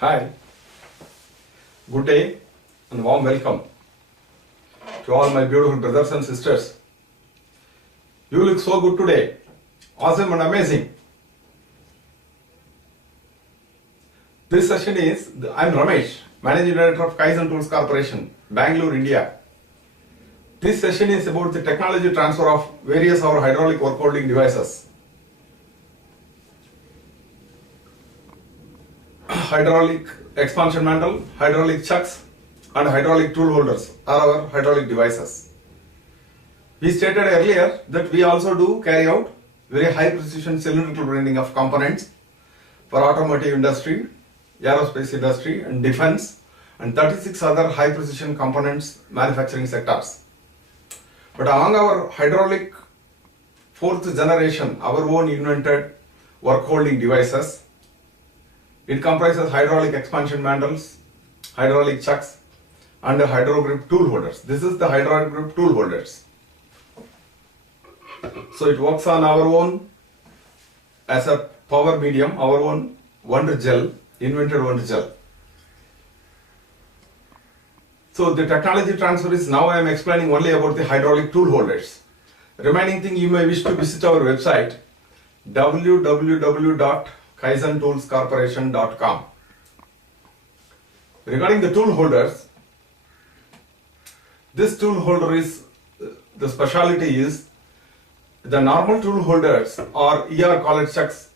Hi, good day and warm welcome to all my beautiful brothers and sisters. You look so good today, awesome and amazing. This session is, I'm Ramesh, Managing Director of Kaizen Tools Corporation, Bangalore, India. This session is about the technology transfer of various our hydraulic work holding devices. Hydraulic expansion mandrel, hydraulic chucks and hydraulic tool holders are our hydraulic devices. We stated earlier that we also do carry out very high precision cylindrical grinding of components for automotive industry, aerospace industry and defense and 36 other high precision components manufacturing sectors. But among our hydraulic fourth generation, our own invented work holding devices, it comprises hydraulic expansion mandrels, hydraulic chucks and Hydrogrip ToolHolders. This is the Hydrogrip ToolHolders. So it works on our own as a power medium, our own wonder gel, invented wonder gel. So the technology transfer is now I am explaining only about the hydraulic tool holders. Remaining thing you may wish to visit our website www.kaizentoolscorporation.com. Regarding the tool holders, this tool holder is, the speciality is the normal tool holders or ER collet chucks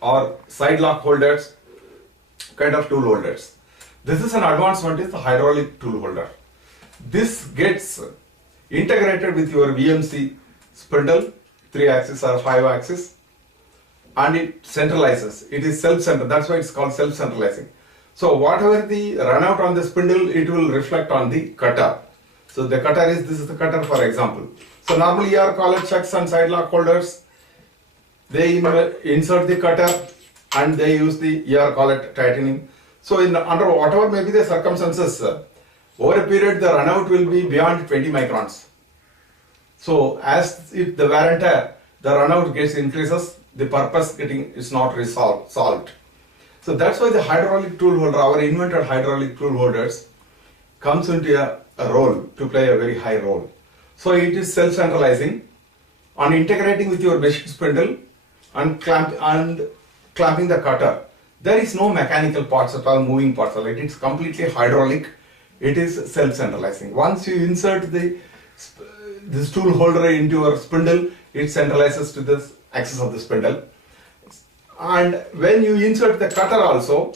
or side lock holders kind of tool holders. This is an advancement is the hydraulic tool holder. This gets integrated with your VMC spindle, 3 axis or 5 axis, and it centralizes. It is self-centered. That's why it's called self-centralizing. So whatever the run out on the spindle, it will reflect on the cutter. So the cutter is, this is the cutter for example. So normally ER collet chucks and side lock holders, they insert the cutter and they use the ER collet tightening. So under whatever may be the circumstances, over a period the run out will be beyond 20 microns. So as if the wear and tear, the run out gets increases, the purpose is not solved. So that's why the hydraulic tool holder, our invented hydraulic tool holders, comes into a role to play a very high role. So it is self-centralizing on integrating with your machine spindle and clamping the cutter. There is no mechanical parts at all, moving parts at all. It is completely hydraulic. It is self-centralizing. Once you insert this tool holder into your spindle, it centralizes to this axis of the spindle. And when you insert the cutter also,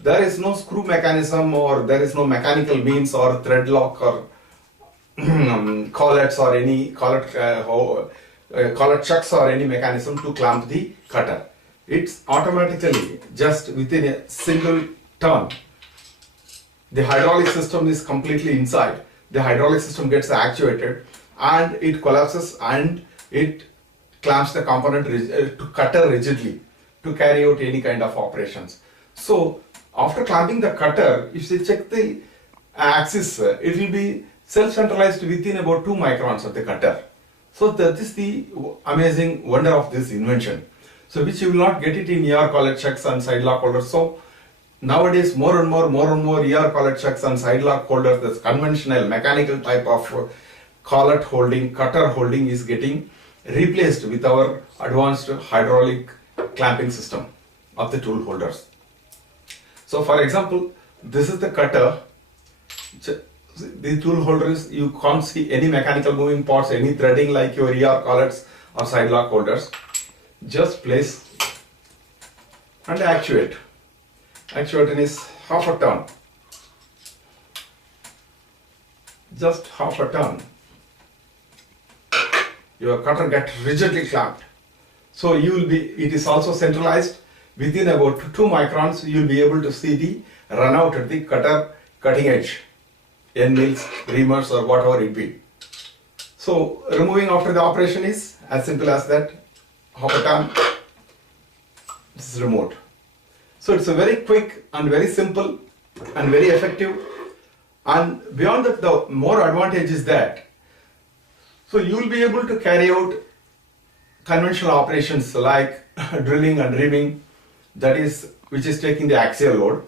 there is no screw mechanism or there is no mechanical means or thread lock or collets or any collet chucks or any mechanism to clamp the cutter. It's automatically just within a single turn. The hydraulic system is completely inside. The hydraulic system gets actuated and it collapses and it clamps the component to cutter rigidly to carry out any kind of operations. So after clamping the cutter, if you check the axis, it will be self-centralized within about 2 microns of the cutter. So that is the amazing wonder of this invention. So which you will not get it in ER collet chucks and side lock holders. So nowadays more and more ER collet chucks and side lock holders, this conventional mechanical type of collet holding, cutter holding is getting replaced with our advanced hydraulic clamping system of the tool holders. So for example, this is the cutter. The tool holders, you can't see any mechanical moving parts, any threading like your ER collets or side lock holders. Just place and actuate. Actuating is half a turn. Just half a turn. Your cutter gets rigidly clamped. So you will be, it is also centralized. Within about 2 microns, you will be able to see the run out at the cutter cutting edge. End mills, reamers or whatever it be. So removing after the operation is as simple as that. Half a turn, this is removed. So it's a very quick and very simple and very effective. And beyond that, the more advantage is that, so you will be able to carry out conventional operations like drilling and reaming, that is, which is taking the axial load.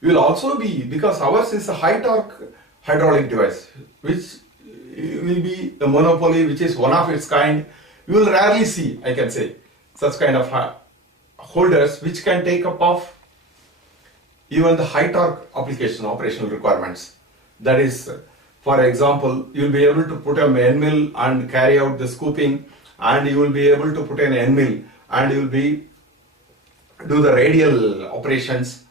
You will also be, because ours is a high torque hydraulic device, which will be a monopoly, which is one of its kind. You will rarely see, I can say, such kind of holders which can take up of even the high torque application operational requirements. That is, for example, you will be able to put an end mill and carry out the scooping, and you will be able to put an end mill and you will be do the radial operations.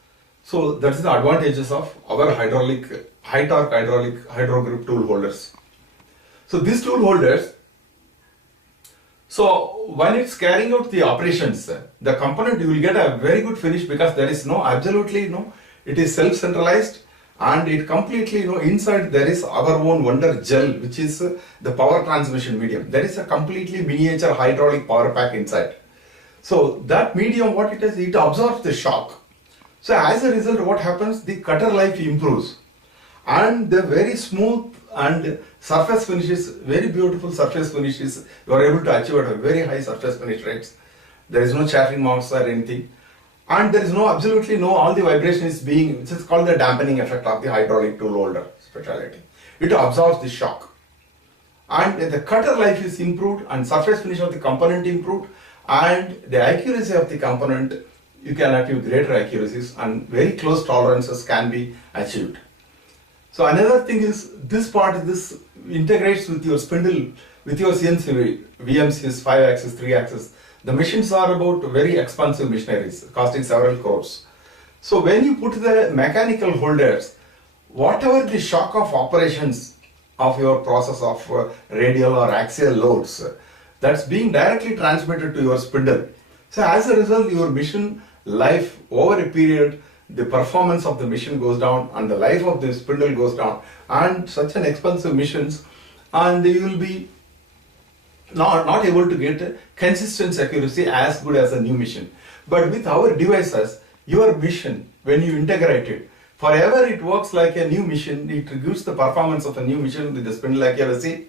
So that is the advantages of our high torque hydraulic hydrogrip tool holders. So these tool holders, so when it's carrying out the operations, the component, you will get a very good finish, because there is no, absolutely no, it is self-centralized, and it completely, inside there is our own wonder gel, which is the power transmission medium. There is a completely miniature hydraulic power pack inside. So that medium, what it is, it absorbs the shock. So as a result, what happens, the cutter life improves, and the very smooth and surface finishes, very beautiful surface finishes, you are able to achieve at a very high surface finish rates. There is no chattering marks or anything, and there is no, absolutely no, all the vibration is being, which is called the dampening effect of the hydraulic tool holder speciality. It absorbs the shock, and the cutter life is improved, and surface finish of the component improved, and the accuracy of the component, you can achieve greater accuracies, and very close tolerances can be achieved. So another thing is, this part, this integrates with your spindle, with your CNC VMCs, 5-axis, 3-axis. The machines are about very expensive machineries, costing several crores. So when you put the mechanical holders, whatever the shock of operations of your process of radial or axial loads, that's being directly transmitted to your spindle. So as a result, your machine life over a period, the performance of the machine goes down, and the life of the spindle goes down, and such an expensive machines, and you will be not able to get consistent accuracy as good as a new machine. But with our devices, your machine, when you integrate it, forever it works like a new machine. It gives the performance of a new machine with the spindle accuracy,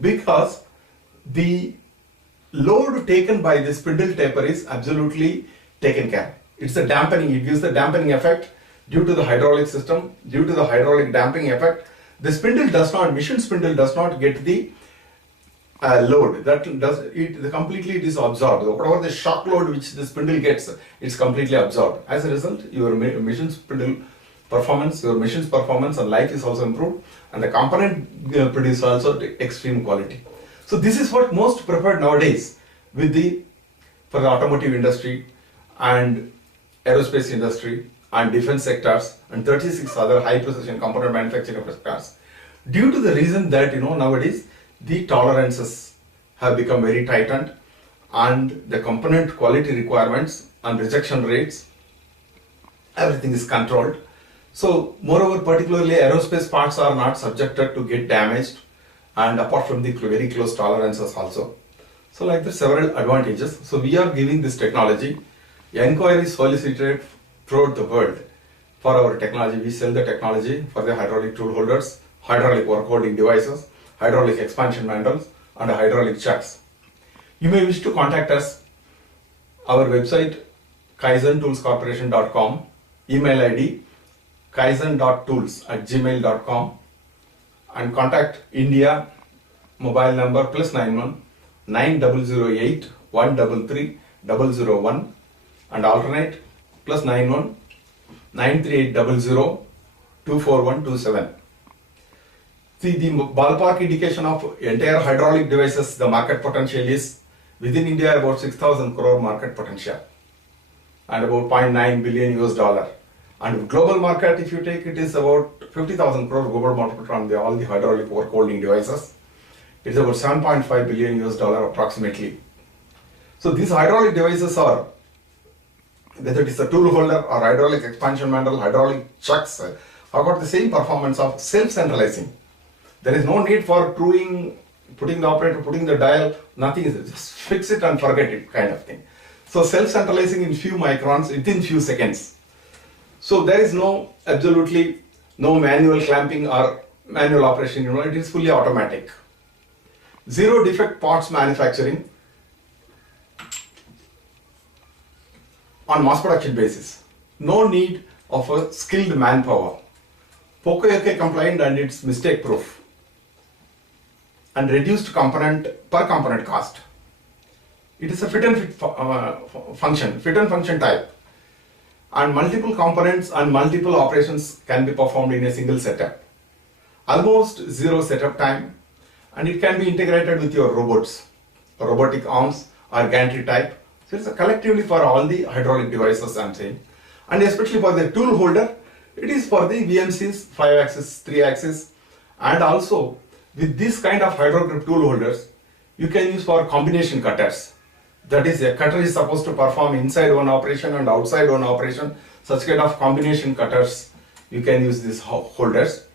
because the load taken by the spindle taper is absolutely taken care. It's a dampening, it gives the dampening effect due to the hydraulic system, due to the hydraulic damping effect. The spindle does not, machine spindle does not get the load. That does it completely, it is absorbed. Whatever the shock load which the spindle gets, it's completely absorbed. As a result, your machine spindle performance, your machine's performance and life is also improved, and the component produce also extreme quality. So this is what most preferred nowadays for the automotive industry and aerospace industry and defense sectors and 36 other high precision component manufacturing sectors. Due to the reason that nowadays the tolerances have become very tightened, and the component quality requirements and rejection rates, everything is controlled. So moreover, particularly aerospace parts are not subjected to get damaged, and apart from the very close tolerances also. So like the several advantages. So we are giving this technology. Inquiries solicited throughout the world for our technology. We sell the technology for the hydraulic tool holders, hydraulic work holding devices, hydraulic expansion mandrels, and hydraulic chucks. You may wish to contact us. Our website kaizentoolscorporation.com, email ID kaizen.tools@gmail.com, and contact India mobile number +91 9008 133 001, and alternate +91 93800 24127. See, the ballpark indication of entire hydraulic devices, the market potential is within India about 6,000 crore market potential and about $0.9 billion US. And global market, if you take, it is about 50,000 crore global market on all the hydraulic work holding devices. It's about $7.5 billion US approximately. So these hydraulic devices are, whether it is a tool holder or hydraulic expansion mandrel, hydraulic chucks, have got the same performance of self-centralizing. There is no need for screwing, putting the operator, putting the dial, nothing is, just fix it and forget it kind of thing. So self-centralizing in few microns within few seconds. So there is absolutely no manual clamping or manual operation, it is fully automatic. Zero defect parts manufacturing on mass production basis. No need of a skilled manpower. POCO-UK compliant and it's mistake proof. And reduced per component cost. It is a fit and function type. And multiple components and multiple operations can be performed in a single setup. Almost zero setup time, and it can be integrated with your robots, robotic arms or gantry type. So it's collectively for all the hydraulic devices I'm saying. And especially for the tool holder, it is for the VMCs, 5-axis, 3-axis, and also with this kind of Hydrogrip tool holders, you can use for combination cutters. That is, a cutter is supposed to perform inside one operation and outside one operation. Such kind of combination cutters, you can use these holders.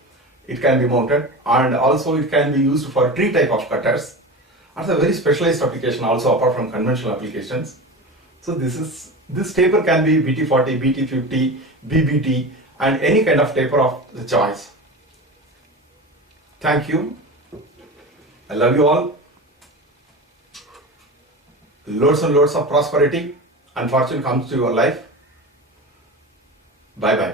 It can be mounted, and also it can be used for tree type of cutters. That's a very specialized application also apart from conventional applications. So this taper can be BT40, BT50, BBT, and any kind of taper of the choice. Thank you. I love you all. Loads and loads of prosperity and fortune comes to your life. Bye bye.